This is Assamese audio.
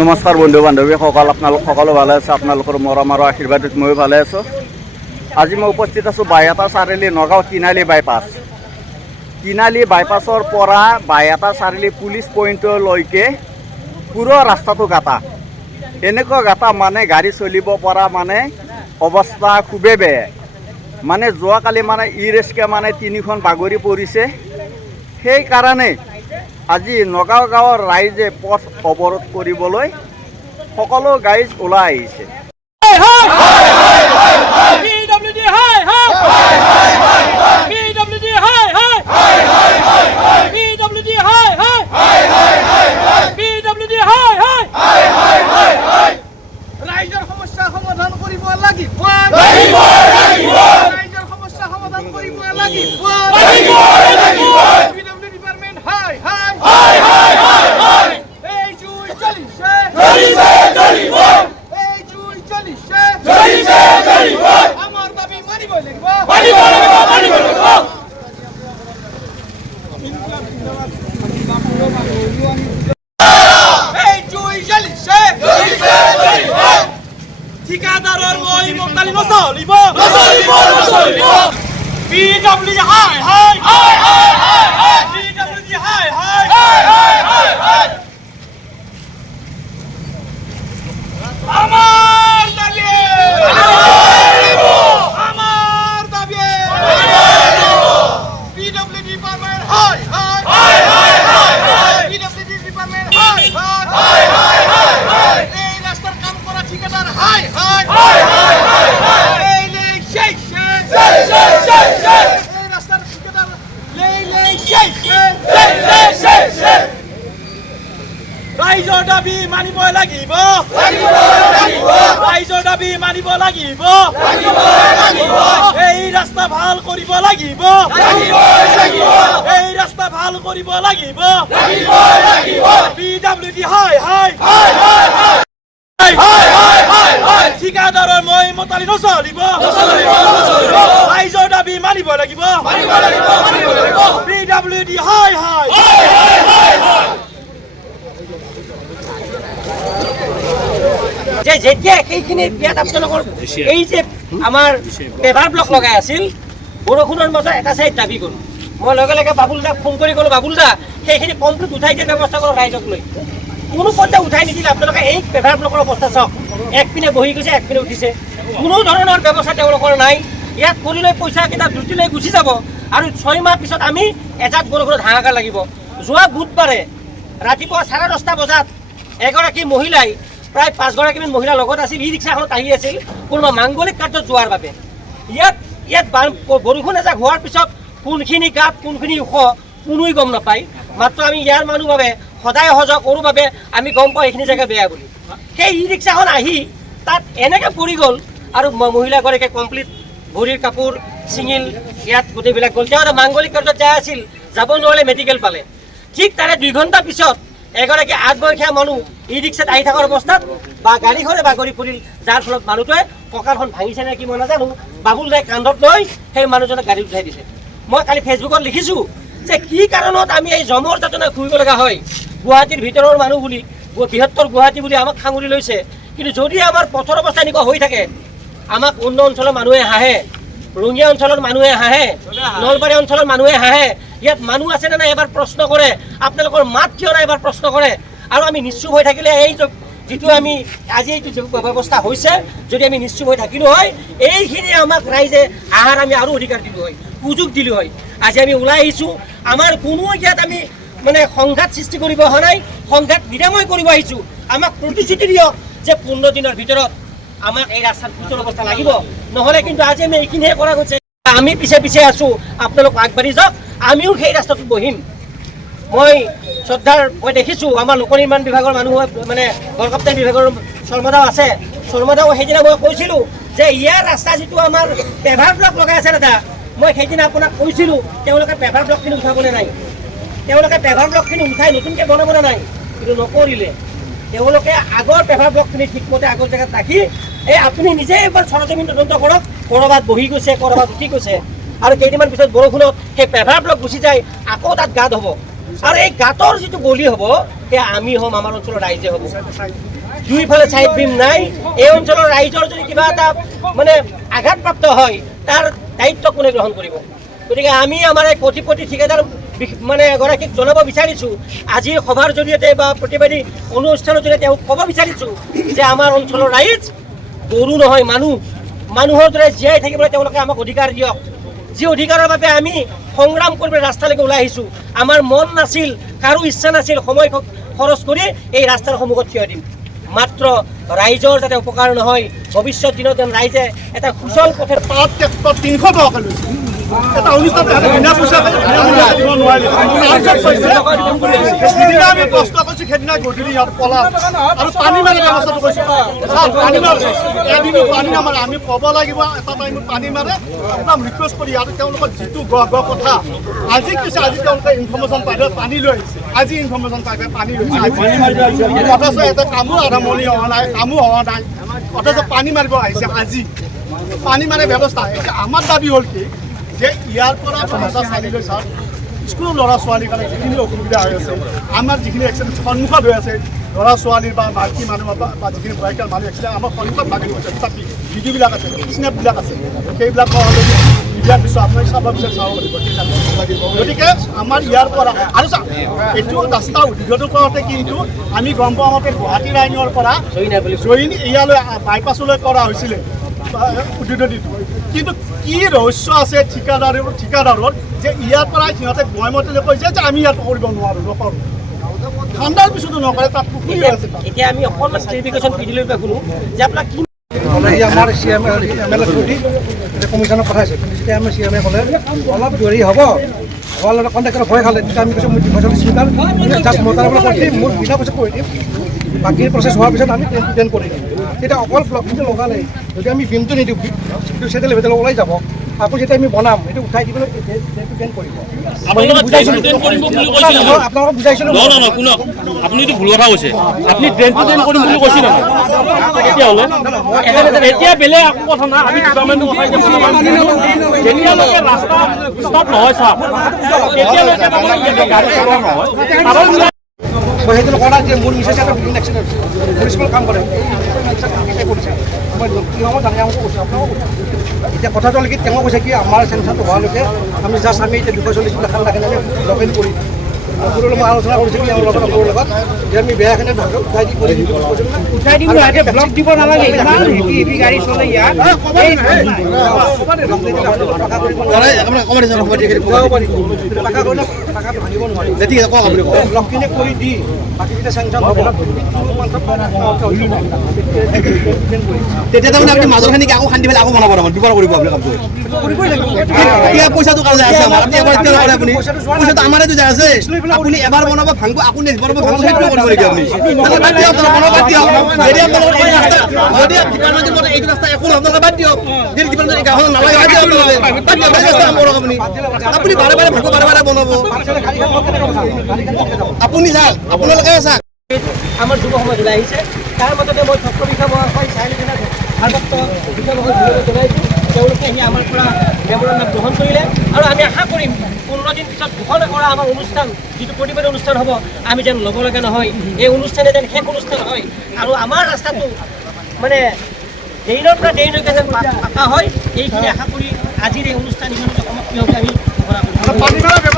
নমস্কাৰ বন্ধু বান্ধৱীসকল, আপোনালোক সকলো ভালে আছে। আপোনালোকৰ মৰম আৰু আশীৰ্বাদত ময়ো ভালে আছোঁ। আজি মই উপস্থিত আছোঁ বাইহাটা চাৰিআলি নগাঁও তিনিআলি বাইপাছ। তিনিআলি বাইপাছৰ পৰা বাইহাটা চাৰিআলি পুলিচ পইণ্টলৈকে পুৰা ৰাস্তাটো গাঁতা। এনেকুৱা গাঁতা মানে গাড়ী চলিব পৰা মানে অৱস্থা খুবেই বেয়া। মানে যোৱাকালি মানে ই-ৰিক্সা মানে তিনিখন বাগৰি পৰিছে। সেইকাৰণে আজি নগাঁও গাঁৱৰ ৰাইজে পথ অৱৰোধ কৰিবলৈ সকলো গাড়ী ওলাই আহিছে। ৰাইজৰ সমস্যা সমাধান কৰিব লাগিব। ৰাইজৰ সমস্যা সমাধান কৰিব লাগিব। ডিপাৰ্টমেণ্ট হাই হাই হাই হাই হাই হাই এই জুই জ্বলিছে জ্বলিছে জ্বলিব এই জুই জ্বলিছে জ্বলিছে জ্বলিব আমাৰ দাবী মানিব লাগিব মানিব লাগিব মানিব লাগিব এই জুই জ্বলিছে জ্বলিছে জ্বলিব ঠিকাদাৰৰ মই মন্দালি নচলিব নচলিব নচলিব PWD হাই হাই হাই হাই হাই PWD হাই হাই হাই হাই হাই হাই আমার দাবি আমার দাবি PWD ডিপার্টমেন্ট হাই হাই হাই হাই হাই হাই PWD ডিপার্টমেন্ট হাই হাই হাই হাই হাই হাই এই রাস্তার কাম করা ঠিকাদার হাই হাই হাই হাই হাই হাই এই লেই সেই সেই সেই সেই সেই এই রাস্তার ঠিকাদার লেই লেই সেই সেই সেই সেই সেই ৰাইজৰ দাবী মানিব লাগিব ৰাইজৰ দাবী মানিব লাগিব এই ৰাস্তা ভাল কৰিব লাগিব এই ৰাস্তা ভাল কৰিব লাগিব PWD হাই হাই ঠিকাদাৰৰ মই মতালি নচলিব ৰাইজৰ দাবী মানিব লাগিব PWD হাই হাই যে যেতিয়া সেইখিনি বিয়াত আপোনালোকৰ এই যে আমাৰ পেভাৰ ব্লক লগাই আছিল বৰষুণৰ মাজত এটা চাইড দাবী কৰোঁ মই লগে লগে বাবুল দাক ফোন কৰি ক'লোঁ বাবুল দা সেইখিনি কমপ্লিট উঠাই দিয়া ব্যৱস্থা কৰক ৰাইজক লৈ কোনো পৰ্যায় উঠাই নিদিলে আপোনালোকে এই পেভাৰ ব্লকৰ অৱস্থা চাওক একপিনে বহি গৈছে একপিনে উঠিছে কোনো ধৰণৰ ব্যৱস্থা তেওঁলোকৰ নাই ইয়াত কৰি লৈ পইচাকেইটা দ্ৰুতি লৈ গুচি যাব আৰু 6 মাহ পিছত আমি এজাক বৰষুণত হাহাকাৰ লাগিব যোৱা বুধবাৰে ৰাতিপুৱা 10:30 বজাত এগৰাকী মহিলাই প্ৰায় 5গৰাকীমান মহিলা লগত আছিল ই ৰিক্সাখনত আহি আছিল কোনোবা মাংগলিক কাৰ্যত যোৱাৰ বাবে ইয়াত বৰষুণ এজাক হোৱাৰ পিছত কোনখিনি গাত কোনখিনি ওখ কোনোৱে গম নাপায় মাত্ৰ আমি ইয়াৰ মানুহ বাবে সদায় সজাগ কৰোঁ বাবে আমি গম পাওঁ এইখিনি জেগা বেয়া বুলি সেই ই ৰিক্সাখন আহি তাত এনেকৈ পৰি গ'ল আৰু মহিলাগৰাকীয়ে কমপ্লিট ভৰিৰ কাপোৰ চিঙিল ইয়াত গোটেইবিলাক গ'ল তেওঁ মাংগলিক কাৰ্যত যাই আছিল যাব নোৱাৰিলে মেডিকেল পালে ঠিক তাৰে 2 ঘণ্টা পিছত এগৰাকী আগবয়সীয়া মানুহ ই ৰিক্সাত আহি থকাৰ অৱস্থাত বা গাড়ীখনে বাগৰি পৰিল যাৰ ফলত মানুহটোৱে কঁকালখন ভাঙিছে নে কি মই নাজানো বাবুল দাই কান্ধত লৈ সেই মানুহজনক গাড়ীত উঠাই দিছে মই কালি ফেচবুকত লিখিছোঁ যে কি কাৰণত আমি এই জমৰ যাতনা ঘূৰিব লগা হয় গুৱাহাটীৰ ভিতৰৰ মানুহ বুলি বৃহত্তৰ গুৱাহাটী বুলি আমাক সাঙুৰি লৈছে কিন্তু যদি আমাৰ পথৰ অৱস্থা এনেকুৱা হৈ থাকে আমাক অন্য অঞ্চলৰ মানুহে হাঁহে ৰঙিয়া অঞ্চলৰ মানুহে হাঁহে নলবাৰী অঞ্চলৰ মানুহে হাঁহে ইয়াত মানুহ আছে নে নাই এবাৰ প্ৰশ্ন কৰে আপোনালোকৰ মাত কিয় নাই এবাৰ প্ৰশ্ন কৰে আৰু আমি নিশ্চুপ হৈ থাকিলে এই যিটো আমি আজি এইটো ব্যৱস্থা হৈছে যদি আমি নিশ্চুপ হৈ থাকিলোঁ হয় এইখিনি আমাক ৰাইজে আহাৰ আমি আৰু অধিকাৰ দিলোঁ হয় সুযোগ দিলোঁ হয় আজি আমি ওলাই আহিছোঁ আমাৰ কোনো ইয়াত আমি মানে সংঘাত সৃষ্টি কৰিব অহা নাই সংঘাত নিৰাময় কৰিব আহিছোঁ আমাক প্ৰতিশ্ৰুতি দিয়ক যে 15 দিনৰ ভিতৰত আমাক এই ৰাস্তাৰ পিছৰ অৱস্থা লাগিব নহ'লে কিন্তু আজি আমি এইখিনিহে কৰা গৈছে আমি পিছে পিছে আছোঁ আপোনালোক আগবাঢ়ি যাওক আমিও সেই ৰাস্তাটোত বহিম মই মই দেখিছোঁ আমাৰ লোক নিৰ্মাণ বিভাগৰ মানুহ মানে গড়কাপ্তান বিভাগৰ শৰ্মাদাও আছে শৰ্মাদাও সেইদিনা মই কৈছিলোঁ যে ইয়াৰ ৰাস্তা যিটো আমাৰ পেভাৰ ব্লক লগাই আছে দাদা মই সেইদিনা আপোনাক কৈছিলোঁ তেওঁলোকে পেভাৰ ব্লকখিনি উঠাবলৈ নাই তেওঁলোকে পেভাৰ ব্লকখিনি উঠাই নতুনকৈ বনাবলৈ নাই কিন্তু নকৰিলে তেওঁলোকে আগৰ পেভাৰ ব্লকখিনি ঠিকমতে আগৰ জেগাত ৰাখি এই আপুনি নিজে এবাৰ সৰজমিন তদন্ত কৰক ক'ৰবাত বহি গৈছে ক'ৰবাত উঠি গৈছে আৰু কেইদিনমান পিছত বৰষুণত সেই পেভাৰ ব্লক গুচি যায় আকৌ তাত গাঁত হ'ব আৰু এই গাঁতৰ যিটো গলি হ'ব সেয়া আমি হ'ম, আমাৰ অঞ্চলৰ ৰাইজে হ'ব। দুইফালে চাইড বিম নাই। এই অঞ্চলৰ ৰাইজৰ যদি কিবা এটা মানে আঘাতপ্ৰাপ্ত হয় তাৰ দায়িত্ব কোনে গ্ৰহণ কৰিব? গতিকে আমি আমাৰ এই কোটিপতি ঠিকাদাৰ মানে এগৰাকীক জনাব বিচাৰিছোঁ, আজিৰ সভাৰ জৰিয়তে বা প্ৰতিবাদী অনুষ্ঠানৰ জৰিয়তে তেওঁক ক'ব বিচাৰিছোঁ যে আমাৰ অঞ্চলৰ ৰাইজ গৰু নহয়, মানুহৰ দৰে জীয়াই থাকিবলৈ তেওঁলোকে আমাক অধিকাৰ দিয়ক। যি অধিকাৰৰ বাবে আমি সংগ্ৰাম কৰি ৰাস্তালৈকে ওলাই আহিছোঁ। আমাৰ মন নাছিল, কাৰো ইচ্ছা নাছিল সময় খৰচ কৰি এই ৰাস্তাৰ সন্মুখত থিয় দিম। মাত্ৰ ৰাইজৰ যাতে উপকাৰ নহয়, ভৱিষ্যত দিনত যেন ৰাইজে এটা সুচল পথে পাত ট্ৰেক্টৰ 300 টকা লৈছে। এটা অনুষ্ঠান বিনা পইচাতে দিব নোৱাৰিলে। যিদিনা আমি কষ্ট কৰিছোঁ সেইদিনা গধূলি ইয়াত পলা আৰু পানী মাৰি ব্যৱস্থাটো কৰিছোঁ। পানী মাৰে এদিনো পানী নামাৰে, আমি ক'ব লাগিব এটা টাইমত পানী মাৰে। একদম ৰিকুৱেষ্ট কৰি আৰু তেওঁলোকৰ যিটো কথা আজি কৈছে, আজি তেওঁলোকে ইনফৰ্মেশ্যন পাই পানী লৈ আহিছে। আজি ইনফৰ্মেশ্যন পাই পানী লৈ আহিছে। অথচ এটা কামো আৰম্ভণি হোৱা নাই, অথচ পানী মাৰিব আহিছে আজি। পানী মাৰে ব্যৱস্থা। আমাৰ দাবী হ'ল কি যে ইয়াৰ পৰা এটা চালি লৈ চাওক, স্কুলৰ ল'ৰা ছোৱালীৰ কাৰণে যিখিনি অসুবিধা হৈ আছে, আমাৰ যিখিনি এক্সিডেণ্ট সন্মুখত হৈ আছে, ল'ৰা ছোৱালীৰ বা মাইকী মানুহ বা যিখিনি বয়সীয়াল মানুহ এক্সিডেণ্ট আমাৰ সন্মুখত ভাগি গৈছে, তাত ভিডিঅ'বিলাক আছে, স্নেপবিলাক আছে, সেইবিলাক মিডিয়াৰ পিছত আপোনাক চাব বিচাৰি চাব লাগিব। গতিকে আমাৰ ইয়াৰ পৰা আৰু চাওক, এইটো ৰাস্তা উদ্বোধন কৰোঁতে কিন্তু আমি গম পাওঁ মতে গুৱাহাটী লাইনৰ পৰা জইন ইয়ালৈ বাইপাছলৈ কৰা হৈছিলে উদ্বোধনীটো। কিন্তু কি ৰহস্য আছে ঠিকাদাৰৰ যে ইয়াৰ পৰা সিহঁতে মইমতে কৈছে যে আমি ইয়াত কৰিব নোৱাৰোঁ, নকৰোঁ। ঠাণ্ডাৰ পিছতো নকৰে, তাত পুখুৰী আছে। এতিয়া আমি অকণমান ক্লেৰিফিকেশ্যন ভিডিঅ'লৈ শুনো যে আপোনাক কি অলৰেডি আমাৰ CM MLA থ্ৰুদি কমিশ্যনক পঠাইছে। কিন্তু যেতিয়া আমাৰ CM ক'লে অলপ দেৰি হ'ব, হোৱাৰ লগত কণ্টেক্টৰ ভয় খালে, তেতিয়া আমি কৈছোঁ মোৰ 240 স্পীকাৰ জাষ্ট মতাৰ পৰা কৰি দিম, মোৰ বিনা পইচা কৰি দিম, বাকী প্ৰচেছ হোৱাৰ পিছত আমি ট্ৰেন কৰি দিম। তেতিয়া অকল ব্লকটো লগালে, যদি আমি বিমটো নিদিওঁ, সেইটো চেটেল লেভেলত ওলাই যাব। আকৌ যেতিয়া আমি বনাম সেইটো উঠাই দিবলৈ ট্ৰেন কৰিব। আপোনালোকক বুজাইছিলোঁ। আপুনিটো ভুল কথা কৈছে। আপুনি ট্ৰেইনটো ট্ৰেইন কৰিম বুলি কৈছিল তেতিয়াহ'লে এতিয়া বেলেগ একো কথা নাই। আমি ডিপাৰ্টমেণ্টটো উঠাই দিম। যেতিয়ালৈকে ৰাস্তা ষ্টাৰ্ট নহয় চাওক, তেতিয়ালৈকে তাৰমানে ইয়াতে গাড়ী চলোৱা নহয়। সেইটো কৰা যে মোৰ মিছেছ এটা বিল্ডিং এক্সিডেণ্ট পুলিচৰ কাম কৰে কৰিছে। মই জানি কৈছোঁ আপোনাকো কৈছোঁ। এতিয়া কথাটো হ'ল কি, তেওঁ কৈছে কি আমাৰ চেঞ্চাৰটো হোৱালৈকে আমি জাষ্ট আমি এতিয়া 240 বিলাক খাল লাগে লগ ইন কৰি মই আলোচনা কৰিছোঁ কি আমাৰ লগত লগত যে আমি বেয়াখিনি উঠাই দি কৰি উঠাই দিম। ব্লক দিব নালাগে, গাড়ী চলে ইয়াত ব্লকখিনি কৰি দি বাকীকেইটা চেংচন হ'ব। তেতিয়া তাৰমানে আপুনি মাজৰখিনি আকৌ খান্দি পেলাই আকৌ বনাব দুবাৰ কৰিব আপুনি কামটো। পইচাটো কাৰণে আছে আমাৰ, আপুনি এবাৰ এতিয়া নকৰে। আপুনি পইচাটো আমাৰেতো যায় আছে। আপুনি এবাৰ বনাব ভাঙব, আকৌ নেক্সট বনাব ভাঙব, সেইটো কৰিব লাগিব আপুনি। বাদ দিয়ক, বাদ দিয়ক। যদি আপোনালোকৰ যদি ডিপাৰ্টমেণ্টৰ মতে এইটো ৰাস্তা একো আপোনালোকে বাদ দিয়ক। যদি ডিপাৰ্টমেণ্ট গাঁওখন নালাগে বাদ দিয়ক আপোনালোকে। বাদ দিয়ক, কাম কৰক আপুনি। আপুনি বাৰে বাৰে ভাঙব, বাৰে বাৰে বনাব। আপুনি যাওক, আপোনালোকে যাওক। আমাৰ যুৱ সমাজ ওলাই আহিছে। তাৰ মাজতে মই ডক্টৰ বিষয় ভাৰপ্ৰাপ্ত বিষয়ববীয়াক জনাইছোঁ। তেওঁলোকে আহি আমাৰ পৰা মেমৰেণ্ডাম গ্ৰহণ কৰিলে আৰু আমি আশা কৰিম 15 দিন পিছত ঘোষণা কৰা আমাৰ অনুষ্ঠান যিটো প্ৰতিবাদী অনুষ্ঠান হ'ব, আমি যেন ল'ব লগা নহয়। এই অনুষ্ঠানে যেন শেষ অনুষ্ঠান হয় আৰু আমাৰ ৰাস্তাটো মানে দেৰিৰ পৰা দেৰিলৈকে যেন পাতা হয়, এইখিনি আশা কৰি আজিৰ এই অনুষ্ঠান ইমানতে সমাপ্তি হ'ব আমি ঘোষণা কৰিম।